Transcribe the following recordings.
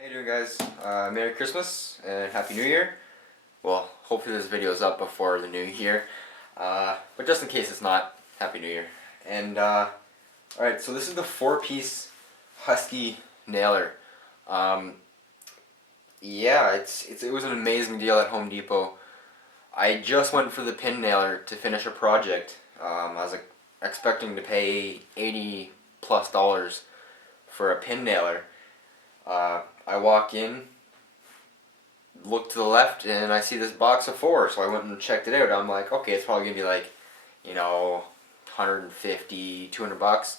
How you doing, guys? Merry Christmas and Happy New Year. Well, hopefully this video is up before the New Year, but just in case it's not, Happy New Year. And alright, so this is the 4-piece Husky nailer. Yeah, it was an amazing deal at Home Depot. I just went for the pin nailer to finish a project. I was expecting to pay $80+ for a pin nailer. I walk in, look to the left, and I see this box of 4, so I went and checked it out. I'm like, okay, it's probably gonna be like, $150, $200.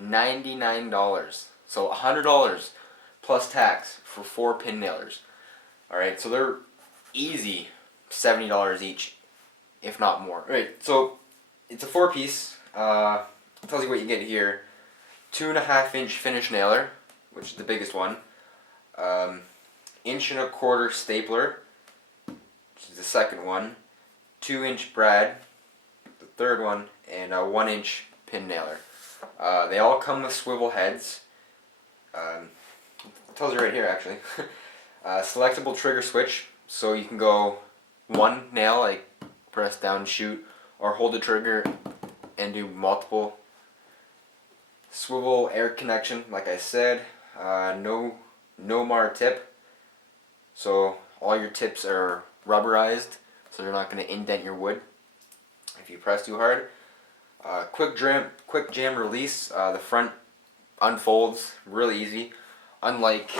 $99. So $100 plus tax for 4 pin nailers. Alright, so they're easy $70 each, if not more. Alright, so it's a 4-piece. Tells you what you get here. 2.5-inch finish nailer, which is the biggest one. 1.25-inch stapler, which is the second one. 2-inch brad, the third one, and a 1-inch pin nailer. They all come with swivel heads. It tells you right here, actually. Selectable trigger switch, so you can go one nail, like press down, shoot, or hold the trigger and do multiple. Swivel air connection, like I said. No mar tip, so all your tips are rubberized, so they're not going to indent your wood if you press too hard. Quick jam release. The front unfolds really easy. Unlike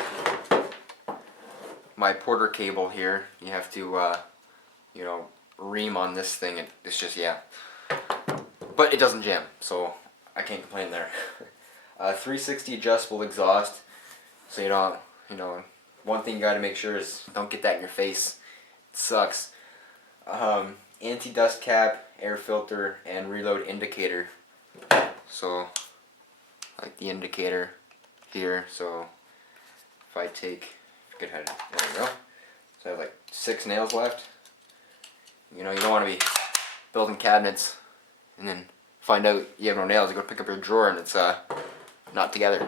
my Porter cable here, you have to ream on this thing. It's just, yeah. But it doesn't jam, so I can't complain there. 360 adjustable exhaust, so one thing you gotta make sure is don't get that in your face. It sucks. Anti-dust cap, air filter, and reload indicator. So, like the indicator here, so if I take, there we go. So I have like 6 nails left. You don't want to be building cabinets and then find out you have no nails. You go pick up your drawer and it's not together.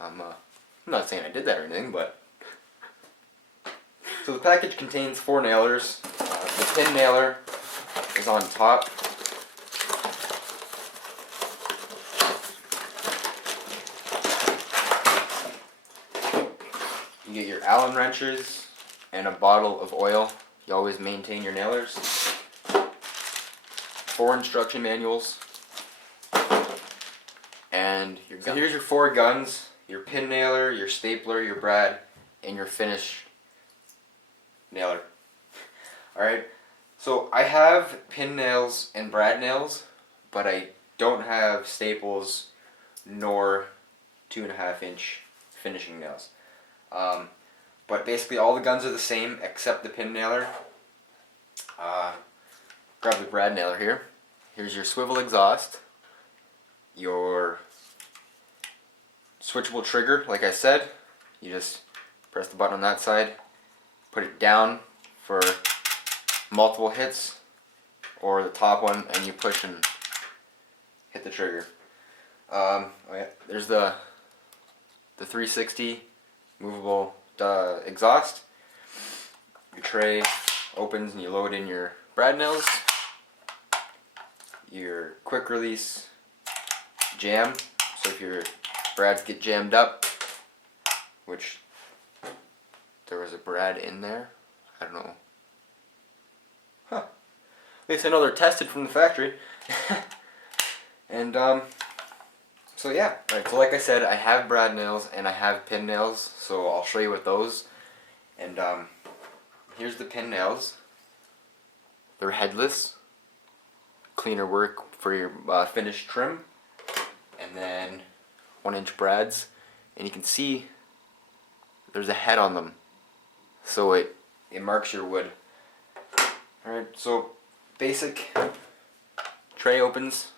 I'm not saying I did that or anything, but. So the package contains 4 nailers. The pin nailer is on top. You get your Allen wrenches and a bottle of oil. You always maintain your nailers. 4 instruction manuals. And your gun. So here's your 4 guns. Your pin nailer, your stapler, your brad, and your finish nailer. Alright, so I have pin nails and brad nails, but I don't have staples nor 2.5-inch finishing nails. But basically all the guns are the same except the pin nailer. Grab the brad nailer here. Here's your swivel exhaust, your switchable trigger, like I said. You just press the button on that side, put it down for multiple hits, or the top one, and you push and hit the trigger. There's the 360 movable exhaust. Your tray opens and you load in your brad nails, your quick release jam, so if your brads get jammed up, which there was a brad in there, I don't know. At least I know they're tested from the factory. And so yeah, right. So like I said, I have brad nails and I have pin nails, so I'll show you with those. And here's the pin nails. They're headless. Cleaner work for your finished trim. And then 1-inch brads, and you can see there's a head on them, so it marks your wood. Alright, so basic tray opens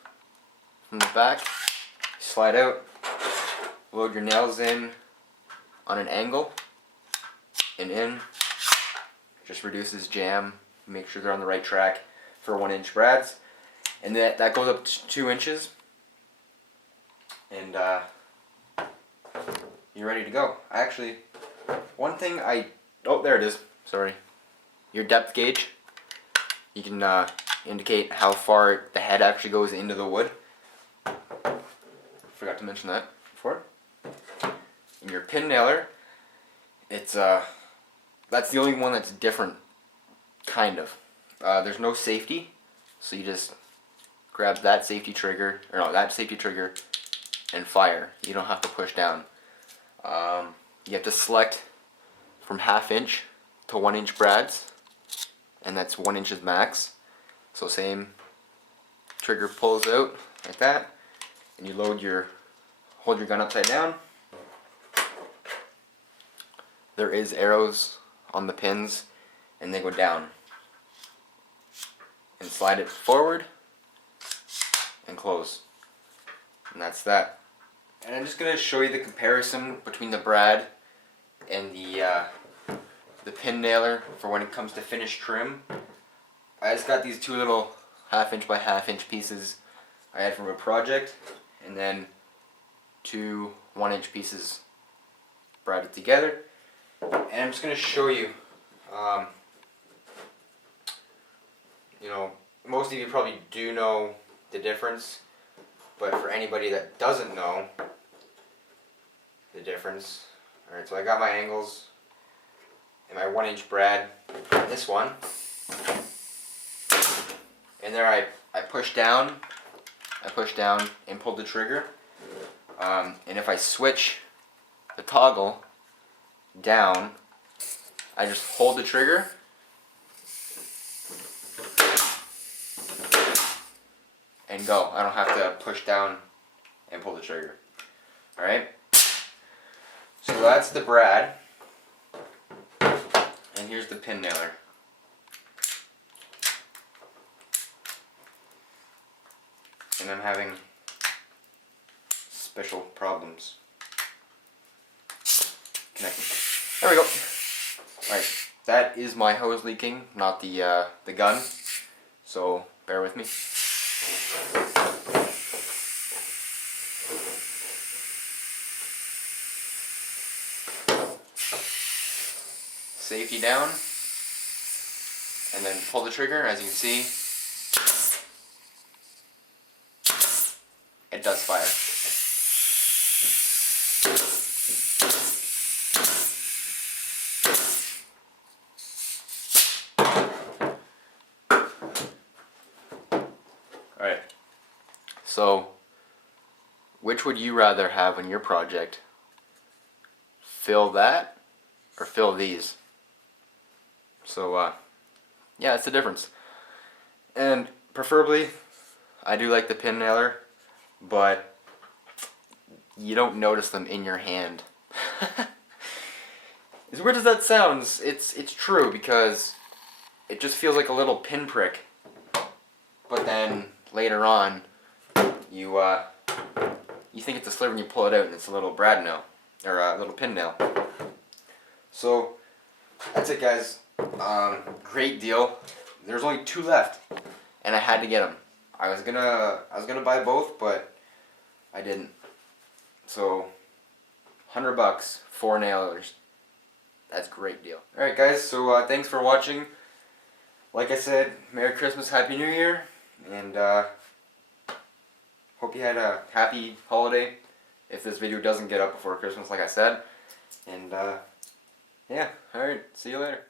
from the back, slide out, load your nails in on an angle and in. Just reduces jam, make sure they're on the right track for 1-inch brads, and that goes up to 2 inches, and you're ready to go. I actually one thing oh, there it is, sorry. Your depth gauge. You can indicate how far the head actually goes into the wood. Forgot to mention that before. And your pin nailer, it's that's the only one that's different, kind of. There's no safety, so you just grab that safety trigger, or no, that safety trigger, and fire. You don't have to push down. You have to select from 1/2 inch to 1 inch brads, and that's 1 inch max. So same, trigger pulls out like that, and you hold your gun upside down. There is arrows on the pins, and they go down. And slide it forward and close. And that's that. And I'm just going to show you the comparison between the brad and the pin nailer for when it comes to finished trim. I just got these 2 little 1/2 inch by 1/2 inch pieces I had from a project, and then 2 1 inch pieces braded together. And I'm just going to show you, you know, most of you probably do know the difference, but for anybody that doesn't know the difference, alright, so I got my angles and my 1 inch brad on this one, and there I push down and pull the trigger, and if I switch the toggle down, I just hold the trigger and go. I don't have to push down and pull the trigger. Alright? So that's the brad. And here's the pin nailer. And I'm having special problems connecting. There we go. Alright, that is my hose leaking, not the gun. So bear with me. Safety down, and then pull the trigger. As you can see, it does fire. Alright, so which would you rather have in your project? Fill that or fill these? So yeah, that's the difference. And preferably, I do like the pin nailer, but you don't notice them in your hand. As weird as that sounds, it's true, because it just feels like a little pinprick. But then later on, you think it's a sliver and you pull it out and it's a little brad nail, or a little pin nail. So that's it, guys. Great deal. There's only 2 left, and I had to get them. I was gonna buy both, but I didn't. So $100, 4 nailers. That's a great deal. Alright, guys, so thanks for watching. Like I said, Merry Christmas, Happy New Year, and hope you had a happy holiday, if this video doesn't get up before Christmas, like I said. And yeah, alright, see you later.